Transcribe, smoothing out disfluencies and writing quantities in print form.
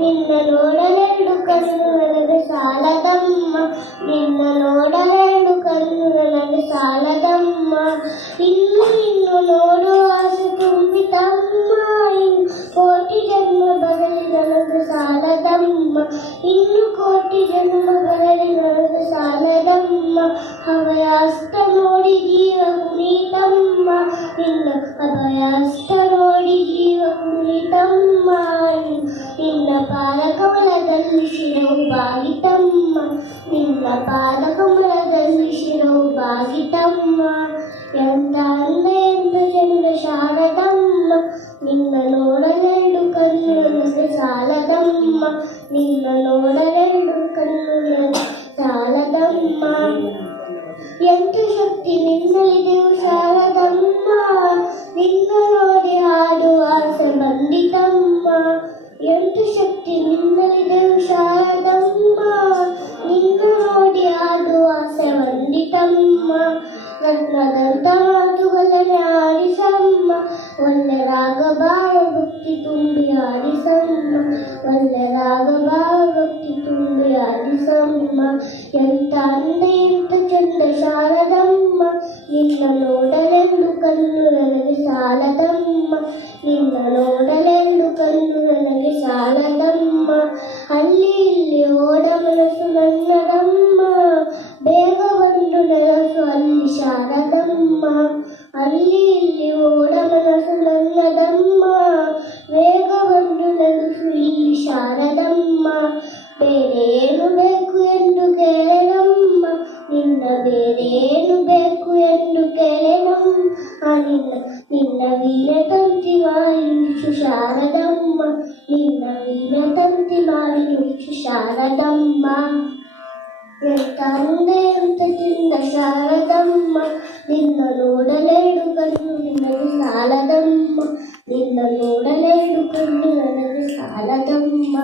ನಿನ್ನ ನೋಡಲೆರಡು ಕಣ್ಣು ನನಗೆ ಸಾಲದಮ್ಮ, ನಿನ್ನ ನೋಡಲೆರಡು ಕಣ್ಣು ನನಗೆ ಸಾಲದಮ್ಮ. ಇನ್ನು ಇನ್ನು ನೋಡುವ ಆಸೆ ತುಂಬಿತಮ್ಮ, ಇನ್ನು ಕೋಟಿ ಜನ್ಮ ಬರಲಿ ನನಗೆ ಸಾಲದಮ್ಮ, ಇನ್ನು ಕೋಟಿ ಜನ್ಮ ಬರಲಿ ನನಗೆ ಸಾಲದಮ್ಮ. ಅಭಯಹಸ್ತ ನೋಡಿ ಜೀವ ಕುಣಿತಮ್ಮ, ನಿನ್ನ ಅಭಯಹಸ್ತ ನೋಡಿ ಜೀವ ಕುಣಿತಮ್ಮ. ನಿನ್ನ ಪಾದಕಮಲದಲ್ಲಿ ಶಿರವು ಬಾಗಿತಮ್ಮ, ನಿನ್ನ ಪಾದಕಮಲದಲ್ಲಿ ಶಿರವು ಬಾಗಿತಮ್ಮ. ಎಂತ ಅಂದ ಎಂತ ಚಂದ ಶಾರದಮ್ಮ, ನಿನ್ನ ನೋಡಲೆರಡು ಕಣ್ಣು ನನಗೆ ಸಾಲದಮ್ಮ, ನಿನ್ನ ನೋಡಲೆರಡು ಕಣ್ಣು ನನಗೆ ಸಾಲದಮ್ಮ. ಎಂತ ಶಕ್ತಿ ನಿನ್ನಲ್ಲಿದೆಯು ಶಾರದಮ್ಮ, ನಿನ್ನ ನೋಡಿ ಹಾಡುವ ಆಸೆ ಬಂದಿತಮ್ಮ. ಎಂತ ಶಕ್ತಿ ನಿನ್ನಲ್ಲಿದೆಯು ಶಾರದಮ್ಮ, ನಿನ್ನ ನೋಡಿ ಹಾಡುವ ಆಸೆ ಬಂದಿತಮ್ಮ. ರತ್ನದಂತ ಮಾತುಗಳನ್ನೇ ಆಡಿಸಮ್ಮ, ಒಳ್ಳೆ ರಾಗ ಭಾವ ಭಕ್ತಿ ತುಂಬಿ ಆಡಿಸಮ್ಮ, ಒಳ್ಳೆ ರಾಗ ಭಾವ ಭಕ್ತಿ ತುಂಬಿ ಆಡಿಸಮ್ಮ. ಎಂತ ಅಂದ ಎಂತ ಚಂದ ಶಾರದಮ್ಮ, ನಿನ್ನ ನೋಡಲೆರಡು ಕಣ್ಣು ನನಗೆ ಸಾಲದಮ್ಮ, ನಿನ್ನ ನೋಡಲೆರಡು ಕಣ್ಣು ನನಗೆ ಸಾಲದಮ್ಮ. ಅಲ್ಲಿ ಇಲ್ಲಿ ಓಡ ಮನಸ್ಸು ನನ್ನದಮ್ಮ, ಬೇಗ ಬಂದು ನೆಲಸು ಅಲ್ಲಿ ಶಾರದಮ್ಮ. ಅಲ್ಲಿ ಇಲ್ಲಿ ಓಡ ಮನಸ್ಸು ನನ್ನದಮ್ಮ, ಬೇಗ ಬಂದು ನೆಲಸು ಇಲ್ಲಿ ಶಾರದಮ್ಮ. ಬೇರೆ ಏನು ಬೇಕು ಎಂದು ಕೇಳೆನಮ್ಮ, ನಿನ್ನ ಬೇರೆ ಏನು ಬೇಕು ಎಂದು ಕೇಳೆನಮ್ಮ. ನಿನ್ನ ವೀರ ತಂತಿ ಮಾಡಿ ನಿಚ್ಚು ಶಾರದಮ್ಮ, ನಿನ್ನ ವೀರ ತಂತಿ ಮಾಡಿ ನಿಚ್ಚು ಶಾರದಮ್ಮ. ಎಂತ ಅಂದ ಎಂತ ಚಿಂದ ಶಾರದಮ್ಮ, ನಿನ್ನ ನೋಡಲೆರಡು ಕಣ್ಣು ನಿನಗೆ ಸಾಲದಮ್ಮ, ನಿನ್ನ ನೋಡಲೆರಡು ಕಣ್ಣು ನನಗೆ ಸಾಲದಮ್ಮ.